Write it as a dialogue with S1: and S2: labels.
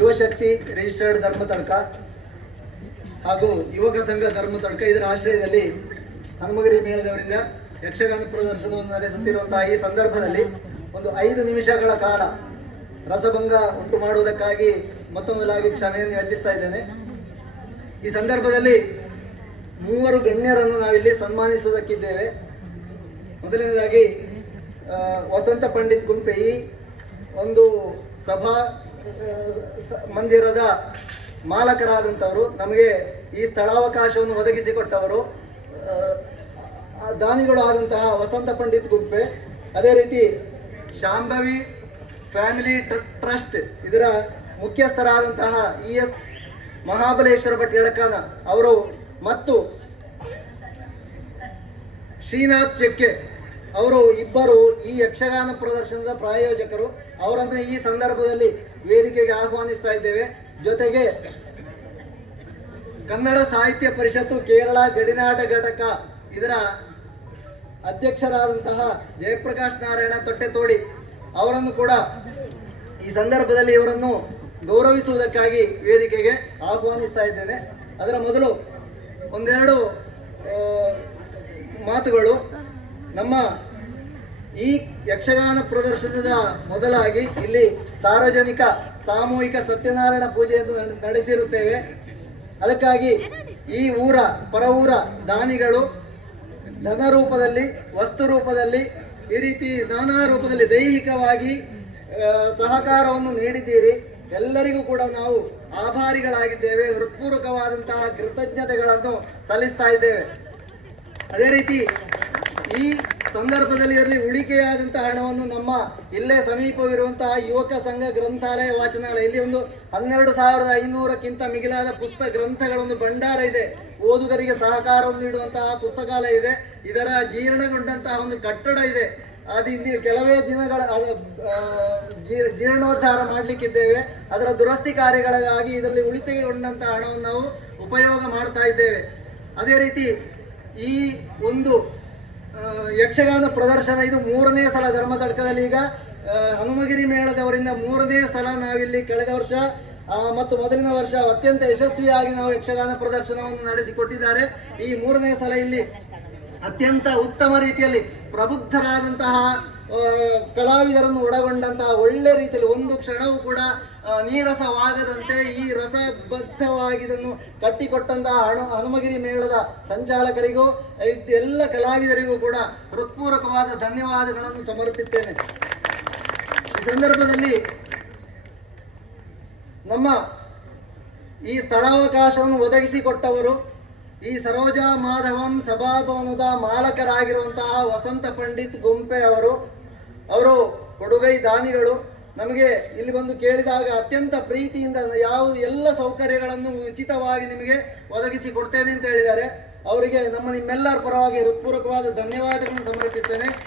S1: ಯುವಶಕ್ತಿ registered ಧರ್ಮ ತಡ್ಕ ಹಾಗೂ ಯುವಕ ಸಂಘ ಧರ್ಮ ತಡ್ಕ ಇದರ ಆಶ್ರಯದಲ್ಲಿ ಹನುಮಗಿರಿ ಮೇಳದವರಿಂದ ಯಕ್ಷಗಾನ ಪ್ರದರ್ಶನವನ್ನು ನಡೆಸುತ್ತಿರುವಂತಹ ಈ ಸಂದರ್ಭದಲ್ಲಿ ಒಂದು ಐದು ನಿಮಿಷಗಳ ಕಾಲ ರಸಭಂಗ ಉಂಟು ಮಾಡುವುದಕ್ಕಾಗಿ ಮೊದಲಾಗಿ ಕ್ಷಮೆಯನ್ನು ಯಾಚಿಸ್ತಾ ಇದ್ದೇನೆ. ಈ ಸಂದರ್ಭದಲ್ಲಿ ಮೂವರು ಗಣ್ಯರನ್ನು ನಾವಿಲ್ಲಿ ಸನ್ಮಾನಿಸುವುದಕ್ಕಿದ್ದೇವೆ. ಮೊದಲನೇದಾಗಿ ವಸಂತ ಪಂಡಿತ್ ಗುಂಪೆಯಿ ಒಂದು ಸಭಾ ಮಂದಿರದ ಮಾಲಕರಾದಂಥವರು, ನಮಗೆ ಈ ಸ್ಥಳಾವಕಾಶವನ್ನು ಒದಗಿಸಿಕೊಟ್ಟವರು ದಾನಿಗಳು ಆದಂತಹ ವಸಂತ ಪಂಡಿತ್ ಗುಂಪೆ, ಅದೇ ರೀತಿ ಶಾಂಭವಿ ಫ್ಯಾಮಿಲಿ ಟ್ರಸ್ಟ್ ಇದರ ಮುಖ್ಯಸ್ಥರಾದಂತಹ ಇ ಎಸ್ ಮಹಾಬಲೇಶ್ವರ ಭಟ್ ಎಡಕಾನ ಅವರು ಮತ್ತು ಶ್ರೀನಾಥ್ ಚೆಕ್ಕೆ ಅವರು ಇಬ್ಬರು ಈ ಯಕ್ಷಗಾನ ಪ್ರದರ್ಶನದ ಪ್ರಾಯೋಜಕರು. ಅವರನ್ನು ಈ ಸಂದರ್ಭದಲ್ಲಿ ವೇದಿಕೆಗೆ ಆಹ್ವಾನಿಸ್ತಾ ಇದ್ದೇವೆ. ಜೊತೆಗೆ ಕನ್ನಡ ಸಾಹಿತ್ಯ ಪರಿಷತ್ತು ಕೇರಳ ಗಡಿನಾಟ ಘಟಕ ಇದರ ಅಧ್ಯಕ್ಷರಾದಂತಹ ಜಯಪ್ರಕಾಶ್ ನಾರಾಯಣ ತೊಟ್ಟೆತೋಡಿ ಅವರನ್ನು ಕೂಡ ಈ ಸಂದರ್ಭದಲ್ಲಿ ಇವರನ್ನು ಗೌರವಿಸುವುದಕ್ಕಾಗಿ ವೇದಿಕೆಗೆ ಆಹ್ವಾನಿಸ್ತಾ ಇದ್ದೇನೆ. ಅದರ ಮೊದಲು ಒಂದೆರಡು ಮಾತುಗಳು. ನಮ್ಮ ಈ ಯಕ್ಷಗಾನ ಪ್ರದರ್ಶನದ ಮೊದಲಾಗಿ ಇಲ್ಲಿ ಸಾರ್ವಜನಿಕ ಸಾಮೂಹಿಕ ಸತ್ಯನಾರಾಯಣ ಪೂಜೆಯನ್ನು ನಡೆ- ನಡೆಸಿರುತ್ತೇವೆ. ಅದಕ್ಕಾಗಿ ಈ ಊರ ಪರ ಊರ ದಾನಿಗಳು ಧನ ರೂಪದಲ್ಲಿ, ವಸ್ತು ರೂಪದಲ್ಲಿ, ಈ ರೀತಿ ನಾನಾ ರೂಪದಲ್ಲಿ ದೈಹಿಕವಾಗಿ ಸಹಕಾರವನ್ನು ನೀಡಿದ್ದೀರಿ. ಎಲ್ಲರಿಗೂ ಕೂಡ ನಾವು ಆಭಾರಿಗಳಾಗಿದ್ದೇವೆ. ಹೃತ್ಪೂರ್ವಕವಾದಂತಹ ಕೃತಜ್ಞತೆಗಳನ್ನು ಸಲ್ಲಿಸ್ತಾ ಇದ್ದೇವೆ. ಅದೇ ರೀತಿ ಈ ಸಂದರ್ಭದಲ್ಲಿ ಇರಲಿ ಉಳಿಕೆಯಾದಂತಹ ಹಣವನ್ನು ನಮ್ಮ ಇಲ್ಲೇ ಸಮೀಪವಿರುವಂತಹ ಯುವಕ ಸಂಘ ಗ್ರಂಥಾಲಯ ವಾಚನಾಲಯ ಇಲ್ಲಿ ಒಂದು ಹನ್ನೆರಡು ಸಾವಿರದ ಐನೂರಕ್ಕಿಂತ ಮಿಗಿಲಾದ ಪುಸ್ತಕ ಗ್ರಂಥಗಳೊಂದು ಭಂಡಾರ ಇದೆ. ಓದುಗರಿಗೆ ಸಹಕಾರವನ್ನು ನೀಡುವಂತಹ ಪುಸ್ತಕಾಲಯ ಇದೆ. ಇದರ ಜೀರ್ಣಗೊಂಡಂತಹ ಒಂದು ಕಟ್ಟಡ ಇದೆ. ಅದು ಇಲ್ಲಿ ಕೆಲವೇ ದಿನಗಳ ಜೀರ್ಣೋದ್ಧಾರ ಮಾಡಲಿಕ್ಕಿದ್ದೇವೆ. ಅದರ ದುರಸ್ತಿ ಕಾರ್ಯಗಳಿಗಾಗಿ ಇದರಲ್ಲಿ ಉಳಿತೆಗೊಂಡಂತಹ ಹಣವನ್ನು ನಾವು ಉಪಯೋಗ ಮಾಡ್ತಾ ಇದ್ದೇವೆ. ಅದೇ ರೀತಿ ಈ ಒಂದು ಯಕ್ಷಗಾನ ಪ್ರದರ್ಶನ ಇದು ಮೂರನೇ ಸಲ ಧರ್ಮತಡ್ಕದಲ್ಲಿ. ಈಗ ಹನುಮಗಿರಿ ಮೇಳದವರಿಂದ ಮೂರನೇ ಸಲ ನಾವಿಲ್ಲಿ ಕಳೆದ ವರ್ಷ ಮತ್ತು ಮೊದಲಿನ ವರ್ಷ ಅತ್ಯಂತ ಯಶಸ್ವಿಯಾಗಿ ನಾವು ಯಕ್ಷಗಾನ ಪ್ರದರ್ಶನವನ್ನು ನಡೆಸಿಕೊಟ್ಟಿದ್ದಾರೆ. ಈ ಮೂರನೇ ಸಲ ಇಲ್ಲಿ ಅತ್ಯಂತ ಉತ್ತಮ ರೀತಿಯಲ್ಲಿ ಪ್ರಬುದ್ಧರಾದಂತಹ ಕಲಾವಿದರನ್ನು ಒಳಗೊಂಡಂತಹ ಒಳ್ಳೆ ರೀತಿಯಲ್ಲಿ ಒಂದು ಕ್ಷಣವೂ ಕೂಡ ನೀರಸವಾಗದಂತೆ ಈ ರಸಬದ್ಧವಾಗಿದನ್ನು ಕಟ್ಟಿಕೊಟ್ಟಂತಹ ಹಣು, ಹನುಮಗಿರಿ ಮೇಳದ ಸಂಚಾಲಕರಿಗೂ ಎಲ್ಲ ಕಲಾವಿದರಿಗೂ ಕೂಡ ಹೃತ್ಪೂರ್ವಕವಾದ ಧನ್ಯವಾದಗಳನ್ನು ಸಮರ್ಪಿಸ್ತೇನೆ. ಈ ಸಂದರ್ಭದಲ್ಲಿ ನಮ್ಮ ಈ ಸ್ಥಳಾವಕಾಶವನ್ನು ಒದಗಿಸಿಕೊಟ್ಟವರು ಈ ಸರೋಜಾ ಮಾಧವಂ ಸಭಾಭವನದ ಮಾಲಕರಾಗಿರುವಂತಹ ವಸಂತ ಪಂಡಿತ್ ಗುಂಪೆ ಅವರು. ಅವರು ಕೊಡುಗೈ ದಾನಿಗಳು ನಮಗೆ ಇಲ್ಲಿ ಬಂದು ಕೇಳಿದಾಗ ಅತ್ಯಂತ ಪ್ರೀತಿಯಿಂದ ಯಾವುದು ಎಲ್ಲ ಸೌಕರ್ಯಗಳನ್ನು ಉಚಿತವಾಗಿ ನಿಮಗೆ ಒದಗಿಸಿ ಕೊಡ್ತೇನೆ ಅಂತ ಹೇಳಿದ್ದಾರೆ. ಅವರಿಗೆ ನಮ್ಮ ನಿಮ್ಮೆಲ್ಲರ ಪರವಾಗಿ ಹೃತ್ಪೂರ್ವಕವಾದ ಧನ್ಯವಾದಗಳನ್ನು ಸಮರ್ಪಿಸ್ತೇನೆ.